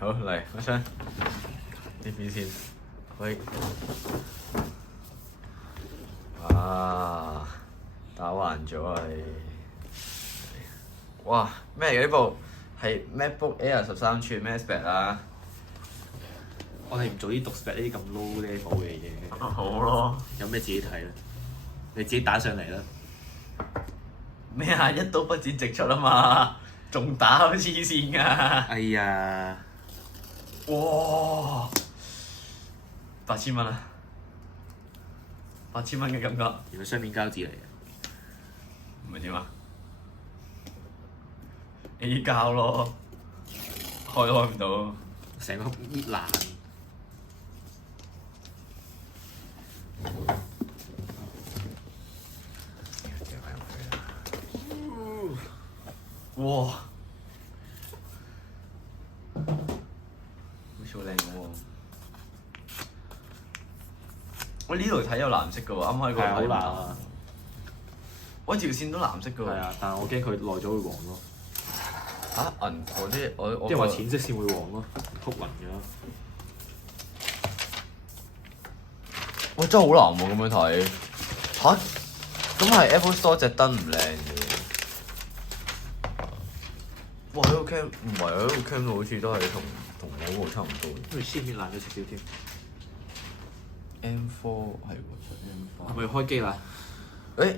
好嚟，我想呢邊先，喂，哇，打橫咗啊你！哇，咩嚟嘅呢部？係 MacBook Air 13寸咩 spec 啊？我哋唔做啲讀 spec 呢啲咁 low level 嘅嘢。好咯。有咩自己睇啦？你自己打上嚟啦。咩啊？一刀不剪直出啊嘛，仲打好黐線㗎！哎呀，哇，8000蚊啊！8000蚊嘅感覺，原來雙面膠紙嚟嘅。唔係點啊？A 膠咯，開都開唔到。成個搣爛。哇！好似好靚喎！喂，呢度睇有藍色嘅喎，啱開嗰個係啊，好睇唔到。難啊。喂，條線都藍色嘅喎。係啊，但係我驚佢耐咗會黃咯。嚇銀嗰啲我即係話淺色先會黃咯，曲暈咗。喂，真係好藍喎！咁樣睇嚇，咁係 Apple Store 隻燈唔靚嘅。哇！喺個 cam 唔係喺個 cam 度好似都係同我嗰個差唔多。因為先面爛咗少少添。M4 係喎，係咪要開機啦？誒。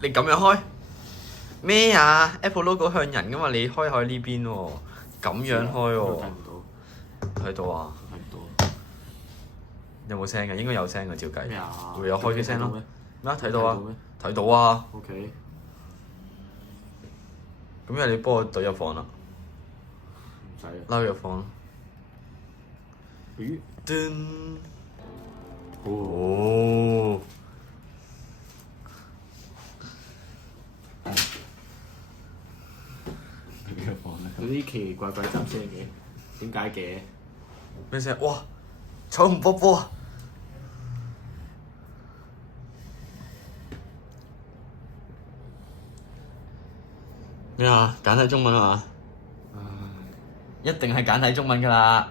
你咁樣開咩啊 ？Apple logo 向人噶嘛，你開喺呢邊喎，咁樣開喎。睇唔到。睇到啊？睇唔到。有冇聲嘅？應該有聲嘅，照計。咩啊？會有開機聲咯。咩啊？睇到啊！睇到到啊！ OK。咁因為你幫我懟入房啦，唔使啦。拉入房。咦？噔！哦。有啲奇奇怪怪雜聲嘅，點解嘅？咩聲？哇！彩虹波波啊！咩啊？簡體中文啊嘛？一定係簡體中文㗎啦！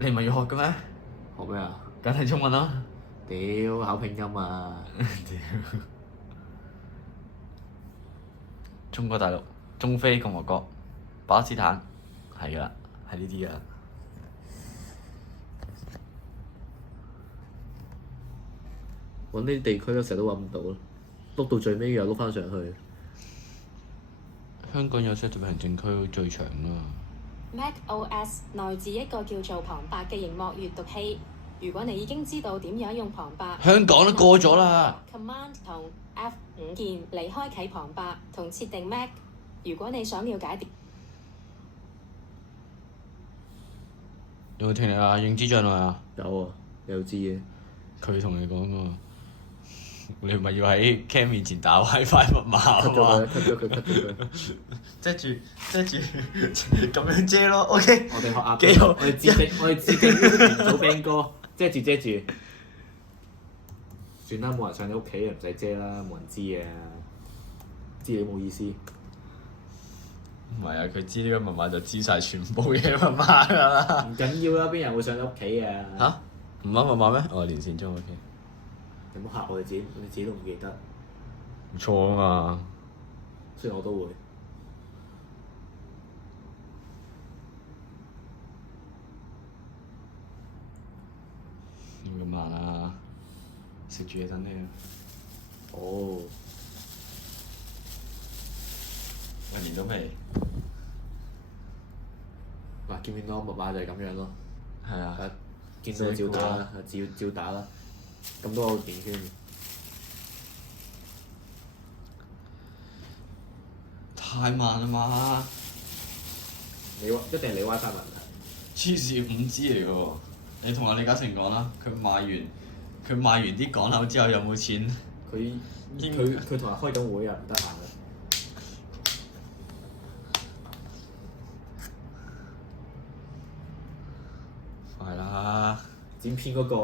你唔係要學嘅咩？學咩啊？簡體中文啦！屌，考拼音啊！屌！中國大陸、中非共和國、巴基斯坦，係㗎啦，係呢啲㗎。揾呢啲地區咧，成日都揾唔到咯，碌到最尾又碌翻上去。香港有些特別行政區最長啊。Mac OS 內置一個叫做旁白嘅螢幕閱讀器。如果你已經知道點樣用旁白，香港都過咗啦。Command 同 F5鍵嚟開啟旁白同設定 Mac。如果你想了解點，有冇聽你啊？認知障礙啊？有啊，有知嘅。佢同你講㗎嘛？你唔係要喺 cam 面前打 WiFi 密碼啊，cut 咗佢嘛？ ，cut 咗佢，cut 咗佢。遮住咁樣遮咯，OK。我哋學阿幾好我哋致敬，我哋致敬元祖 band 歌，遮住遮住。算啦，冇人上你屋企，唔使遮啦，冇人知嘅。知你冇意思。唔係啊，佢知呢個密碼就知晒全部嘢密碼㗎啦。唔緊要啦，邊人會上你屋企啊？嚇？唔啱密碼咩？哦，連線中 OK。有冇嚇我哋自己？我哋自己都唔記得。唔錯啊嘛。雖然我都會。點咁慢啊？食住嘢等你啊！哦。喂，連到未？嗱，見唔見到密碼就係咁樣咯。係啊。見到照打啦，照打啦。咁多個圓圈。太慢啦嘛！一定係你 WiFi 問題。黐線5G 嚟嘅喎，你同阿李嘉誠講啦，佢賣完啲港口之後有冇錢？佢同人開緊會啊，唔得閒啊。快啦！剪片嗰個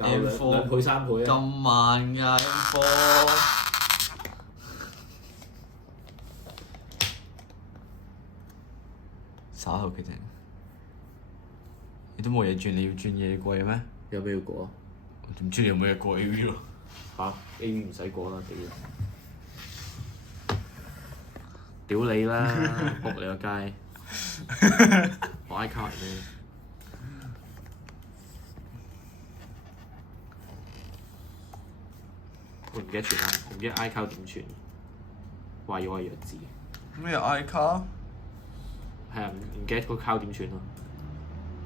教兩倍3倍啊！咁慢㗎 M4。稍後決定。你都冇嘢轉，你要轉嘢貴咩？有咩要過啊？我唔知你有冇嘢過 A.V. 咯。嚇 A.V. 唔使過啦，屌你啦！仆你個街！我 I 卡嚟咩？我唔記得傳啦，唔記得 I 卡點傳，話要我係弱智。咩 I 卡？係啊，唔記得個卡點傳咯。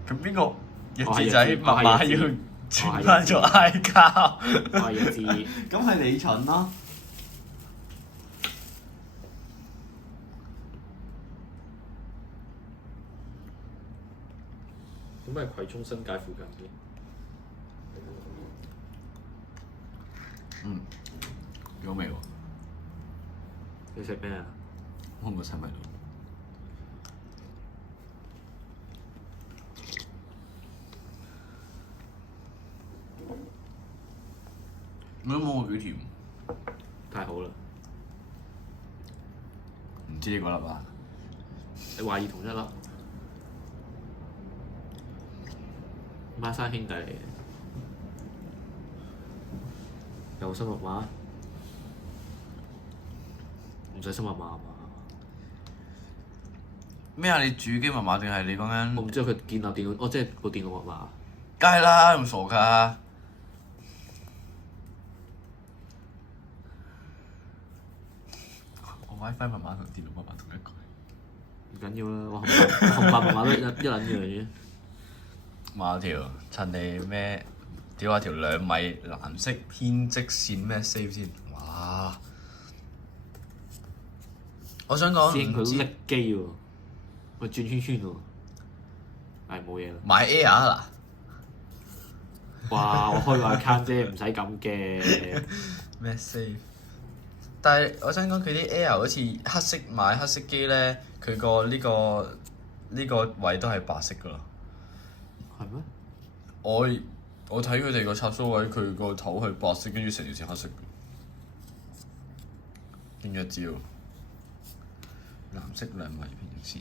咁邊個日我係子仔密碼要轉翻做 I 卡？我係弱智。咁係你蠢咯。咁係葵涌新界附近嘅。嗯，幾好味喎！你食咩啊？我冇食米咯。我都冇幾甜。太好啦！唔知呢個粒啊？你懷疑同一粒？孖生兄弟嚟嘅，有新密碼？唔使新密碼係嘛？咩啊？你主機密碼定係你講緊？我唔知佢建立電腦，哦，即係部電腦密碼。梗係啦，咁傻㗎！我 WiFi 密碼同電腦密碼同一個。唔緊要啦，我冚唪唥密碼都一撚樣嘅。買條趁你咩？屌下條2米藍色編織線咩 save 先？哇！我想講師兄佢唔知叻機喎，佢轉圈圈喎。係冇嘢啦。買 Air 啊哇！我開個 account 啫，唔使咁嘅。咩 save？但係我想講佢啲 Air 好似黑色買黑色機咧，佢個呢個位都係白色噶咯。係咩？我睇佢哋個插蘇位，佢個頭係白色，跟住成條線黑色嘅。邊一招？藍色2米編織線。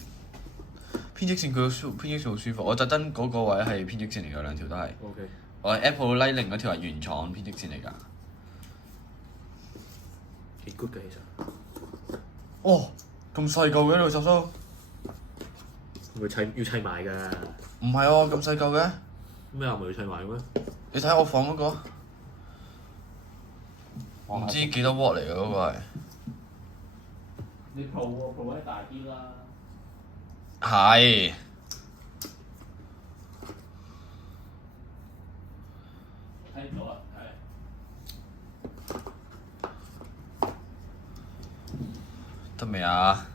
編織線佢個編織線好舒服，我特登嗰個位係編織線嚟㗎，兩條都係。OK。我係 Apple Lightning 嗰條係原廠編織線嚟㗎。幾 good 嘅其實。哦，咁細嚿嘅呢個插蘇？要砌埋㗎。唔係喎，咁細嚿嘅。咩啊？唔係要砌埋嘅咩？你睇我房嗰個，哇唔知幾多 W 嚟㗎嗰個係。你 Pro 喎，Pro 大啲啦。係。睇唔到啊！得未啊？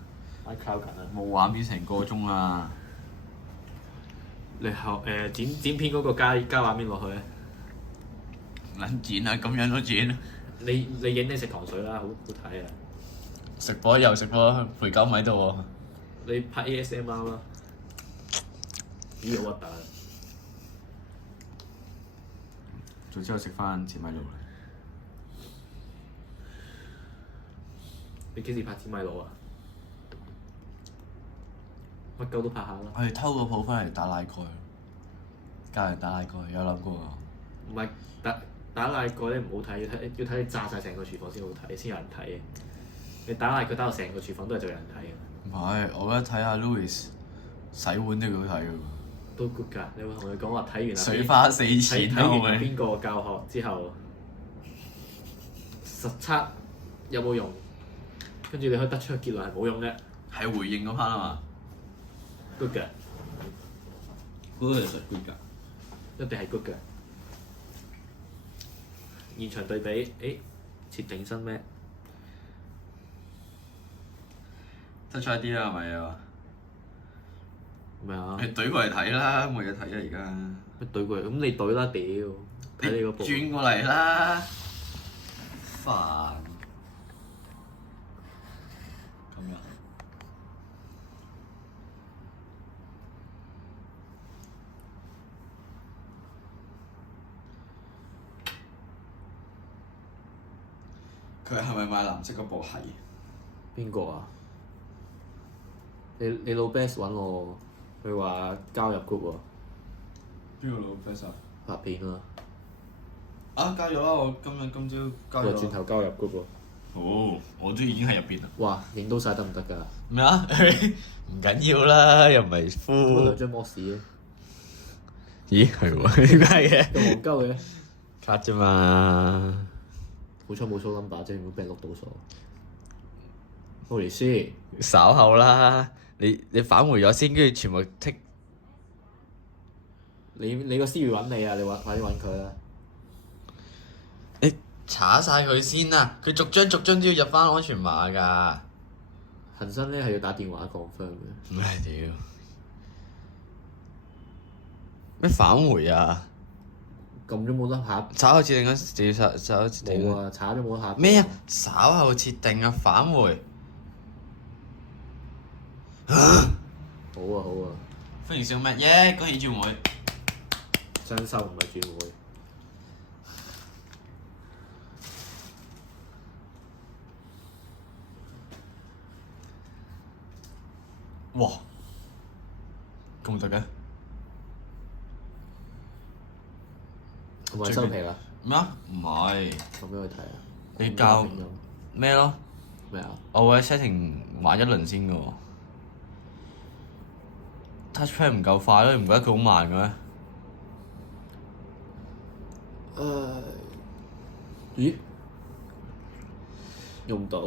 我靠緊啊！冇畫面成個鐘啦。你剪片嗰個加畫面落去啊！撚剪啊！咁樣都剪。你影你食糖水啦，好好睇啊！食播又食播，陪狗咪度喎。你拍 ASMR 啦，咦好核突啊！早知我食翻切米露啦。你幾時拍剪米露啊？乜鳩都拍下啦。我哋偷個鋪翻嚟打奶蓋，教人打奶蓋，有諗過啊？唔係打奶蓋咧唔好睇，要睇你炸晒成個廚房先好睇，先有人睇嘅。你打奶蓋打到成個廚房都係最有人睇嘅。唔係，我覺得睇下 Louis 洗碗都幾好睇嘅喎。都 good 㗎，你會同佢講話睇完水花四濺睇完啊！邊個教學之後，實測有冇用？跟住你可以得出個結論係冇用嘅。係回應嗰 part 啊嘛。good 嘅，嗰個其實 good 㗎。一定係 good 嘅。現場對比，設定新咩？得出一啲啦，係咪啊？咩啊？你懟過嚟睇啦，冇嘢睇啊而家。乜懟過嚟？咁你懟啦屌！睇你嗰部。轉過嚟啦，煩。咁樣。佢係咪買藍色嗰部係？邊個啊？你老 best 揾我，佢話交入 group 喎。邊個老 best 啊？拍片啊！啊，加咗啦！我今朝加咗。佢話轉頭交入 group 喎。哦，我都已經喺入邊啦。哇！影到晒得唔得㗎？咩啊？唔緊要啦，又唔係嗰敷兩。張 moss 嘅，咦，係喎？點解嘅？咁戇鳩嘅。卡啫嘛。好彩冇 show number 啫，如果俾人碌到數。Holy shit！稍後啦，你返回咗先，跟住全部剔。你個 Siri 揾你啊！你快啲揾佢啦！你查晒佢先啦，佢逐張都要入翻安全碼㗎。恒生咧係要打電話 confirm 嘅。咩屌？咩返回啊？撳咗冇得下。稍後設定嗰時要稍後設定。冇啊！查咗冇得下。咩啊？稍後設定啊，返回。好啊好啊！歡迎小麥耶！恭喜轉會。雙收唔係轉會。哇！咁得嘅？同埋收皮啦！咩啊？唔係。放俾佢睇啊！你教咩咯？咩啊？我會喺 setting 玩一輪先嘅喎。Touchpad 唔夠快咯，你唔覺得佢好慢嘅咩？咦？用唔到。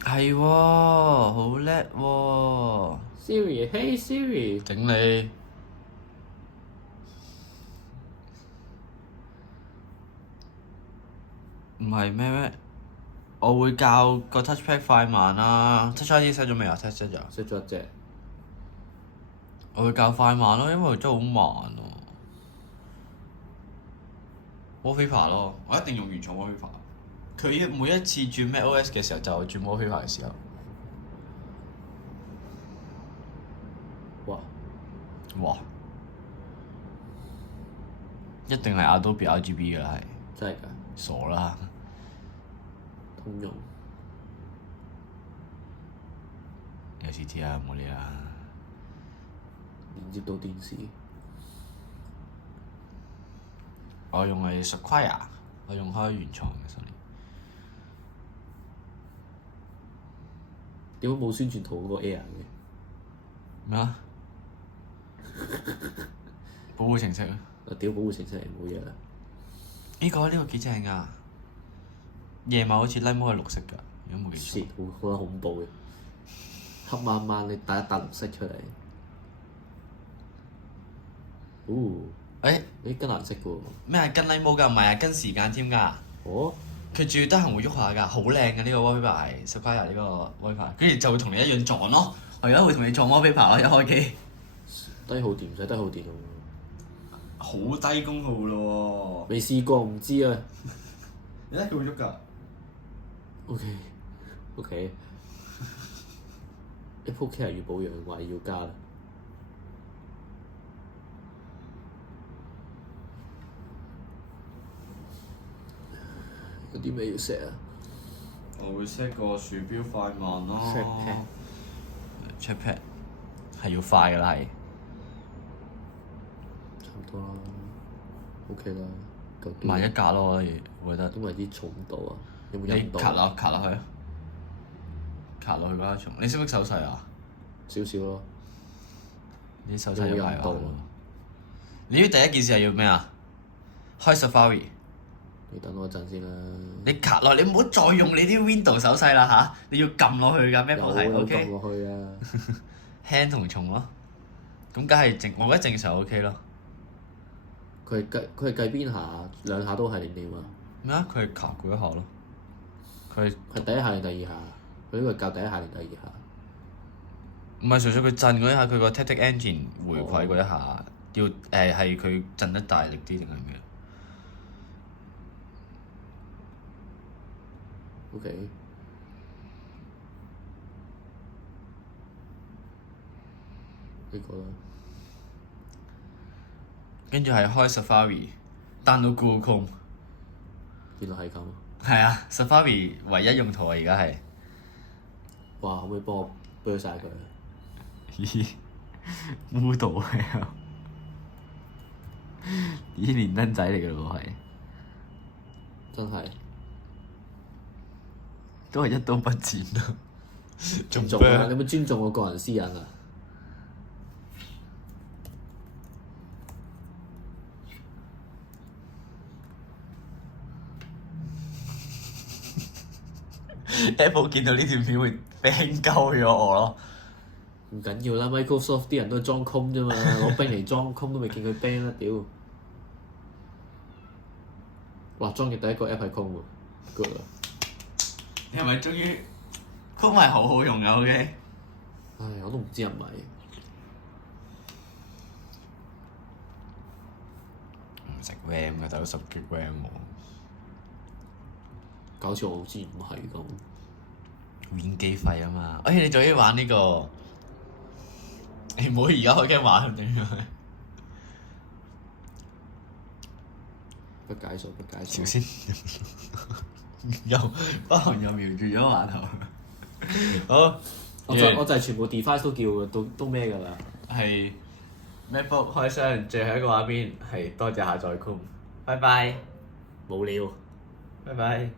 係喎，好叻喎！Siri，Hey Siri。整你。唔係咩？我會教個 touchpad 快慢啦。Touch ID set 咗未啊？Touch 咗。識咗一隻。我會教快慢咯，因為真係好慢喎。Wallpaper 咯，我一定用原廠 Wallpaper。佢每一次轉 macOS 嘅時候，就係轉 Wallpaper 嘅時候。哇！哇！一定係 Adobe RGB 㗎啦，係。真係㗎？傻啦！通用。有 CT 啊，冇理啦。連接到電視。我用係 Sequoia，我用開原廠嘅 Sony。點解冇宣傳圖嗰個 Air 嘅？咩啊？保護程式啊！屌保護程式嚟冇嘢啦。呢個幾正㗎！夜晚好似 Light Mode 係綠色㗎，如果冇記錯。好覺得恐怖嘅，黑掹掹你帶一笪綠色出嚟。哦。跟顏色嘅喎。咩係跟 Light Mode 㗎？唔係啊，跟時間添㗎。哦。佢仲要得閒會喐下㗎，好靚嘅呢個 wallpaper 係 Sequoia 呢個 wallpaper，跟住就會同你一樣撞咯。我而家會同你撞 wallpaper 咯，一開機。低耗電唔使低耗電喎。好低功耗咯喎！未試過唔知啊。你睇佢會喐㗎。OK。Apple Care 要保養，話要加啦。有啲咩要 set 啊？我會 set 個鼠標快慢咯。Trackpad 係要快㗎啦，係。差唔多啦。OK 啦。慢一格咯，我覺得。都係啲重度啊！有冇你印度？卡落去啊！卡落去嗰一重，你識唔識手勢啊？少少咯。你手勢要排到啊！你要第一件事係要咩啊？開 Safari。你等我一陣先啦。你卡落，你唔好再用你啲 Windows 手勢啦嚇！你要撳落去㗎，咩問題？OK。撳落去啊！輕同重咯。咁梗係正，我覺得正常 OK 咯。佢係計邊下？兩下都係定點啊？咩啊？佢係卡嗰一下咯。佢係第一下定第二下？佢呢個教第一下定第二下？唔係純粹佢震嗰一下，佢個 Tactic Engine 回饋嗰一下，要係佢震得大力啲定係咩？OK。呢個啦。跟住係開 Safari，download Google Chrome。原來係咁。係啊，Safari 唯一用途啊，而家係。哇！可唔可以幫我背晒佢？咦？Moodle 係啊，咦連登仔嚟㗎咯喎係，真係都係一刀不剪啊！尊重啊！你有冇尊重我個人私隱啊？Apple 見到呢段片會 ban 鳩咗我咯。唔緊要啦，Microsoft 啲人都係裝空啫嘛，攞冰嚟裝空都未見佢 ban 啦，屌！哇！裝嘅第一個 app 係空喎，good 啊！你係咪終於空係好好用嘅 ？OK。唉，我都唔知係咪。唔食 RAM 嘅，大佬10 G RAM 喎。搞似我之前唔係咁。免機費啊嘛！哎，你仲要玩呢個？你唔好而家開機玩點樣？不解鎖，不解朝鎖。鮮又北韓又瞄住咗碼頭。好，我就係全部 device 都叫嘅，都咩㗎啦？係 MacBook 開箱最後一個畫面係多謝下載 Chrome。拜拜，冇料。拜拜。